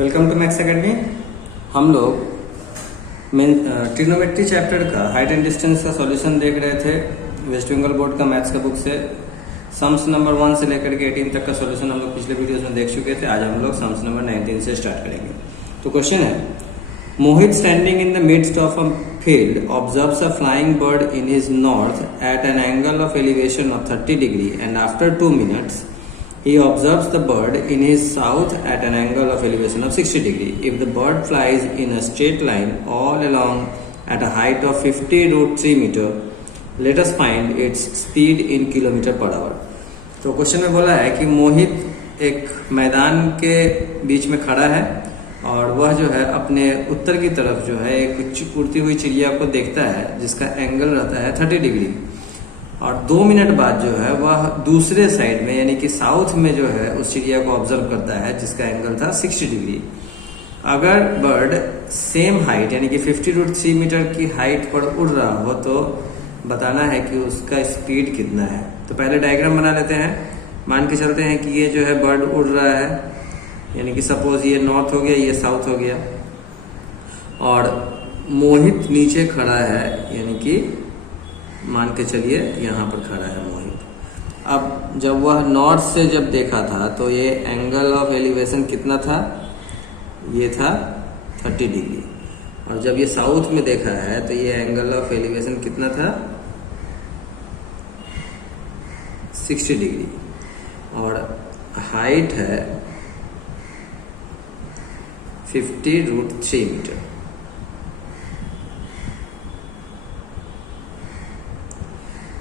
Welcome to max academy. हम लोग trigonometry chapter का हाइट एंड डिस्टेंस का सॉल्यूशन देख रहे थे वेस्ट बंगाल बोर्ड का मैथ्स का बुक से। सम्स नंबर 1 से लेकर के 18 तक का सॉल्यूशन हम लोग पिछले वीडियोस में देख चुके थे। आज हम लोग सम्स नंबर 19 से स्टार्ट करेंगे। तो क्वेश्चन है, Mohit standing in the midst of a field observes a flying bird in his north at an angle of elevation of 30 degree and after 2 minutes he observes the bird in his south at an angle of elevation of 60 degree. If the bird flies in a straight line all along at a height of 50√3 meter, let us find its speed in kilometer per hour. तो question में बोला है कि मोहित एक मैदान के बीच में खड़ा है और वह जो है अपने उत्तर की तरफ जो है एक उड़ती हुई चिड़िया को देखता है जिसका एंगल रहता है 30 डिग्री और 2 मिनट बाद जो है वह दूसरे साइड में यानी कि साउथ में जो है उस चिड़िया को ऑब्जर्व करता है जिसका एंगल था 60 डिग्री। अगर बर्ड सेम हाइट यानी कि 50√3 मीटर की हाइट पर उड़ रहा हो तो बताना है कि उसका स्पीड कितना है। तो पहले डायग्राम बना लेते हैं। मान के चलते हैं कि ये जो है बर्ड उड़ रहा है, यानी कि सपोज ये नॉर्थ हो गया, ये साउथ हो गया और मोहित नीचे खड़ा है, यानी कि मान के चलिए यहाँ पर खड़ा है मोहित। अब जब वह नॉर्थ से जब देखा था तो ये एंगल ऑफ एलिवेशन कितना था, ये था 30 डिग्री और जब ये साउथ में देखा है तो ये एंगल ऑफ एलिवेशन कितना था 60 डिग्री और हाइट है 50√3 मीटर।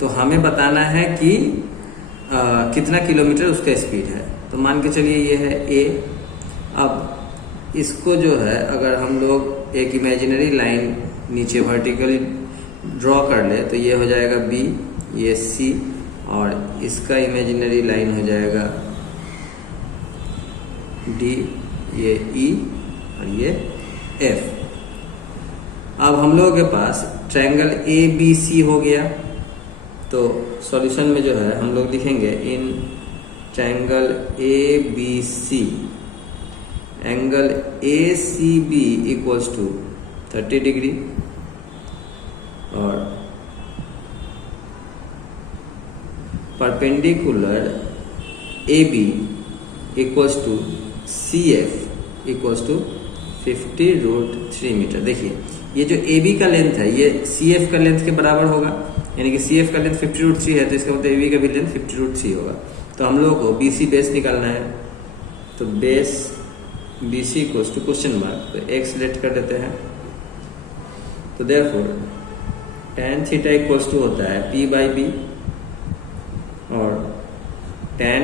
तो हमें बताना है कि कितना किलोमीटर उसका स्पीड है। तो मान के चलिए ये है ए। अब इसको जो है अगर हम लोग एक इमेजिनरी लाइन नीचे वर्टिकली ड्रॉ कर ले तो ये हो जाएगा बी, ये सी और इसका इमेजिनरी लाइन हो जाएगा डी, ये ई और ये एफ। अब हम लोगों के पास ट्रायंगल ए बी सी हो गया। तो सॉल्यूशन में जो है हम लोग लिखेंगे in triangle A B C angle A C B equals to 30 degree और perpendicular A B equals to C F equals to 50√3 metre. देखिए ये जो ए बी का लेंथ है ये सी एफ का लेंथ के बराबर होगा, यानी कि सी एफ का लेंथ 50√3 है तो इसका मतलब ए बी का भी लेंथ 50√3 होगा। तो हम लोगों को बी सी बेस निकालना है। तो base B C equals to question mark, तो एक्स लेट कर देते हैं। तो therefore tan theta equals to होता है पी बाई बी और tan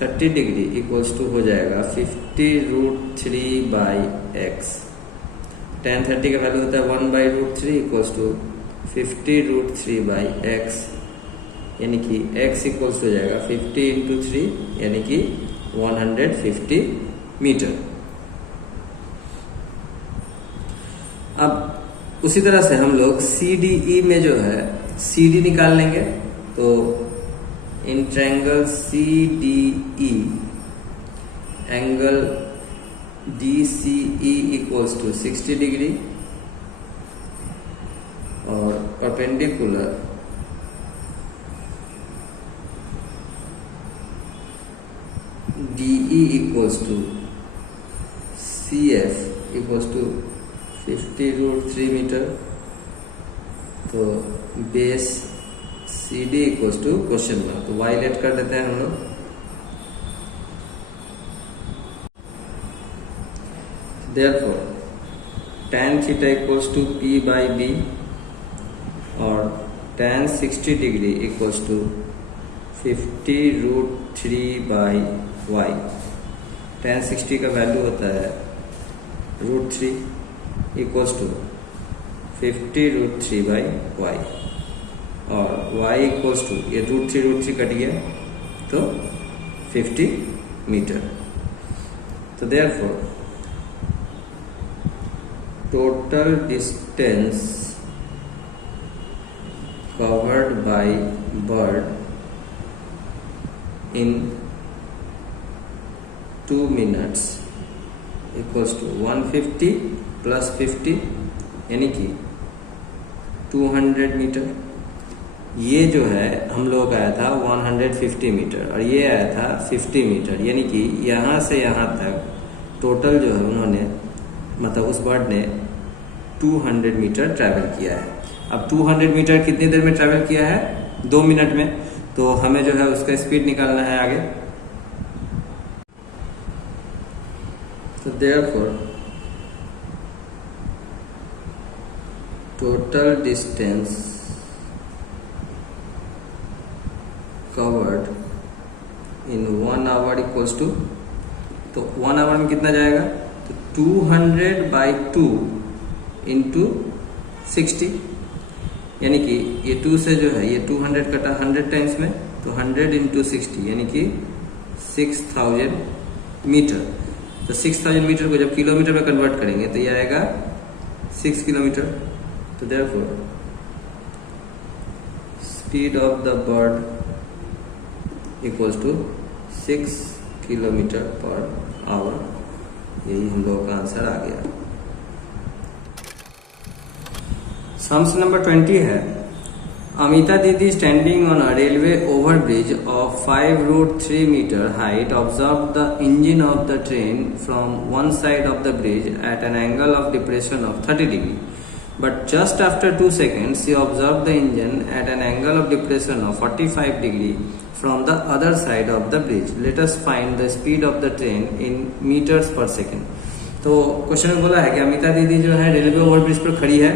30 डिग्री इक्वल्स टू हो जाएगा 50√3 बाई एक्स। tan 30 का वैल्यू होता है 1/√3 इक्वल्स टू 50√3 बाई एक्स, यानी कि x इक्वल्स हो जाएगा 50 इंटू 3 यानी कि 150 मीटर। अब उसी तरह से हम लोग सी डी ई में जो है सी डी निकाल लेंगे। तो in triangle C D E angle D C E equals to 60 degree और perpendicular DE equals to CF equals to 50√3 metre. तो base CD equals to question mark, तो y लेट कर देते हैं हम लोग। Therefore tan theta equals to P by B और tan 60 degree equals to 50√3 by y। tan 60 का value होता है √3 इक्वल्स टू 50√3 बाई y और y इक्वल्स टू ये √3 कट गया तो 50 मीटर। तो देयरफॉर total distance covered by bird in 2 minutes equals to 150 plus 50 यानी कि 200 मीटर। ये जो है हम लोग आया था 150 मीटर और ये आया था 50 मीटर, यानी कि यहाँ से यहाँ तक टोटल जो है उन्होंने मतलब उस बर्ड ने 200 मीटर ट्रैवल किया है। अब 200 मीटर कितनी देर में ट्रैवल किया है? 2 मिनट में। तो हमें जो है उसका स्पीड निकालना है आगे। तो therefore total distance covered in 1 hour equals to, तो 1 आवर में कितना जाएगा? तो 200/2 इंटू 60, यानी कि ये 2 से जो है ये 200 कटा 100 टाइम्स में, तो 100 इंटू 60 यानी कि 6000 मीटर। तो 6000 मीटर को जब किलोमीटर में कन्वर्ट करेंगे तो ये आएगा 6 किलोमीटर। तो therefore speed of the bird equals to 6 kilometre per hour. यही हम लोगों का आंसर आ गया। सम्स नंबर 20 है, अमिता दीदी standing on a railway overbridge of 5√3 metre height observe the engine of the train from one side of the bridge at an angle of depression of 30 degree, but just after 2 seconds she observed the engine at an angle of depression of 45 degree from the other side of the bridge. Let us find the speed of the train in meters per second. तो question में बोला है कि अमिता दीदी जो है railway overbridge पर खड़ी है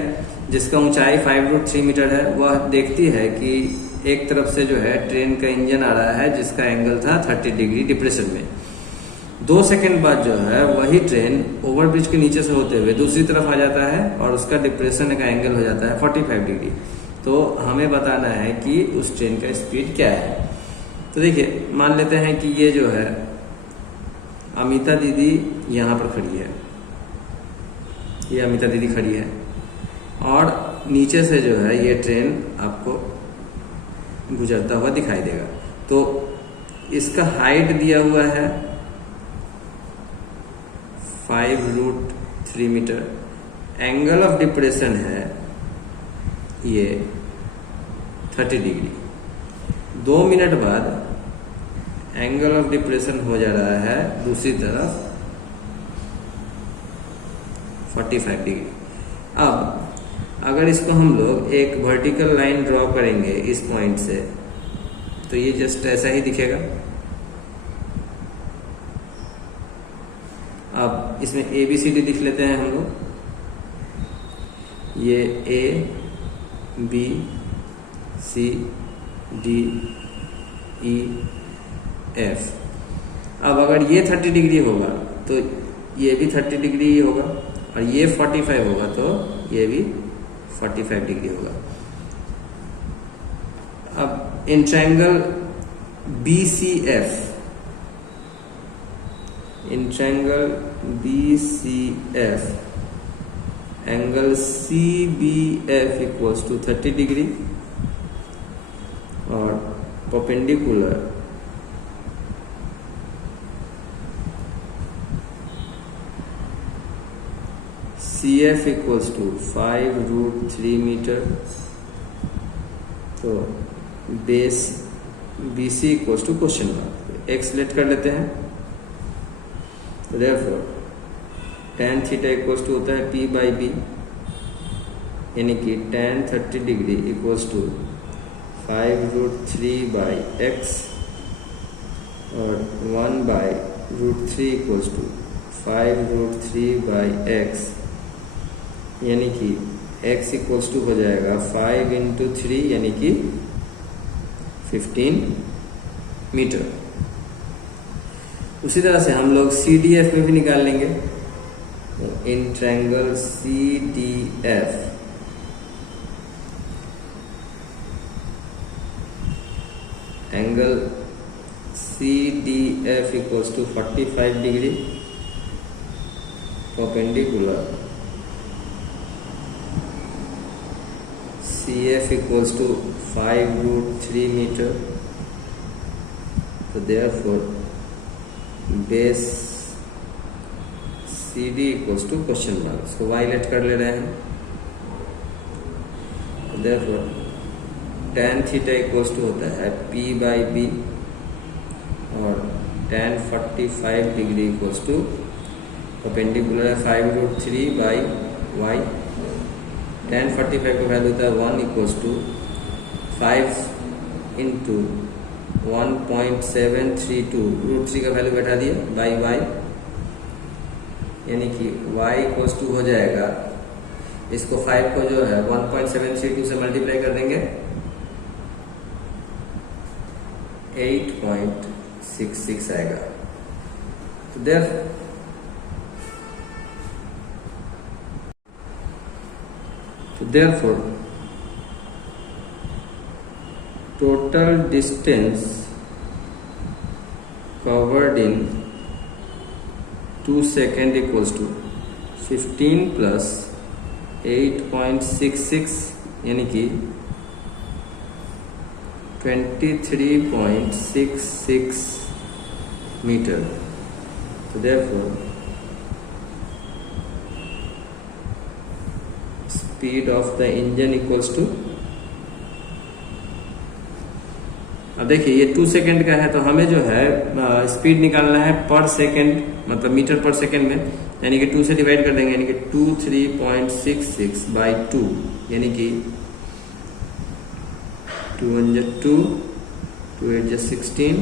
जिसका ऊंचाई 5√3 मीटर है। वह देखती है कि एक तरफ से जो है ट्रेन का इंजन आ रहा है जिसका एंगल था 30 डिग्री डिप्रेशन में। 2 सेकंड बाद जो है वही ट्रेन ओवरब्रिज के नीचे से होते हुए दूसरी तरफ आ जाता है और उसका डिप्रेशन का एंगल हो जाता है 45 डिग्री। तो हमें बताना है कि उस ट्रेन का स्पीड क्या है। तो देखिए, मान लेते हैं कि ये जो है अमिता दीदी यहाँ पर खड़ी है, ये अमिता दीदी खड़ी है और नीचे से जो है ये ट्रेन आपको गुजरता हुआ दिखाई देगा। तो इसका हाइट दिया हुआ है 5√3 मीटर, एंगल ऑफ डिप्रेशन है ये 30 डिग्री। 2 मिनट बाद एंगल ऑफ डिप्रेशन हो जा रहा है दूसरी तरफ 45 डिग्री। अब अगर इसको हम लोग एक वर्टिकल लाइन ड्रॉ करेंगे इस पॉइंट से, तो ये जस्ट ऐसा ही दिखेगा। अब इसमें ABCD लिख लेते हैं हम लोग। ये A B C D E F। अब अगर ये 30 डिग्री होगा तो ये भी 30 डिग्री ही होगा और ये 45 होगा तो ये भी 45 डिग्री होगा। अब in triangle BCF, in triangle BCF angle CBF equals to 30 degree और perpendicular CF equals to 5√3 metre. तो base BC equals to question mark, x let कर लेते हैं। Therefore tan theta equals to होता है P/B, यानी कि tan 30 degree equals to 5√3/x और 1/√3 इक्वल्स टू 5√3/x, यानी कि x इक्वल्स टू हो जाएगा 5 इंटू 3 यानी कि 15 मीटर। उसी तरह से हम लोग CDF में भी निकाल लेंगे। तो in triangle CDF angle CDF equals to 45 degree perpendicular CF equals to 5√3 meter. So therefore base C D equals to question mark, इसको वाई लेट कर ले रहे हैं। Therefore tan theta equals to होता है P बाई B और tan 45 degree equals to perpendicular है 5√3 by y। tan 45 का वैल्यू होता है 1 इक्वल्स टू 5 इंटू 1.732 √3 का वैल्यू बैठा दिया बाई y, यानी कि y इक्वल्स टू हो जाएगा, इसको 5 को जो है 1.732 से मल्टीप्लाई कर देंगे 8.66 आएगा। तो therefore total distance covered in 2 seconds equals to 15 plus 8.66 यानी कि 23.66 मीटर। तो therefore speed of the engine equals to, अब देखिए ये 2 सेकेंड का है तो हमें जो है स्पीड निकालना है पर सेकेंड, मतलब मीटर पर सेकेंड में, यानी कि 2 से डिवाइड कर देंगे, यानी कि 23.66 बाई 2, यानी कि 2 1 जा 2, 2 8 जा 16,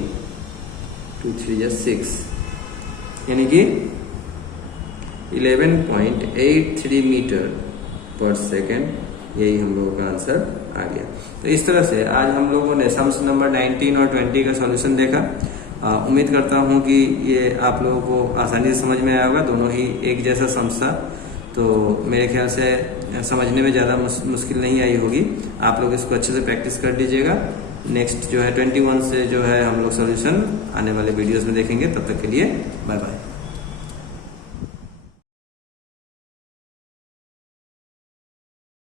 2 3 जा 6, यानी कि 11.83 मीटर पर सेकेंड। यही हम लोगों का आंसर आ गया। तो इस तरह से आज हम लोगों ने सम्स नंबर 19 और 20 का सॉल्यूशन देखा। उम्मीद करता हूं कि ये आप लोगों को आसानी से समझ में आया होगा। दोनों ही एक जैसा सम्स था, तो मेरे ख्याल से समझने में ज़्यादा मुश्किल नहीं आई होगी। आप लोग इसको अच्छे से प्रैक्टिस कर लीजिएगा। नेक्स्ट जो है 21 से जो है हम लोग सॉल्यूशन आने वाले वीडियोस में देखेंगे। तब तक के लिए बाय बाय।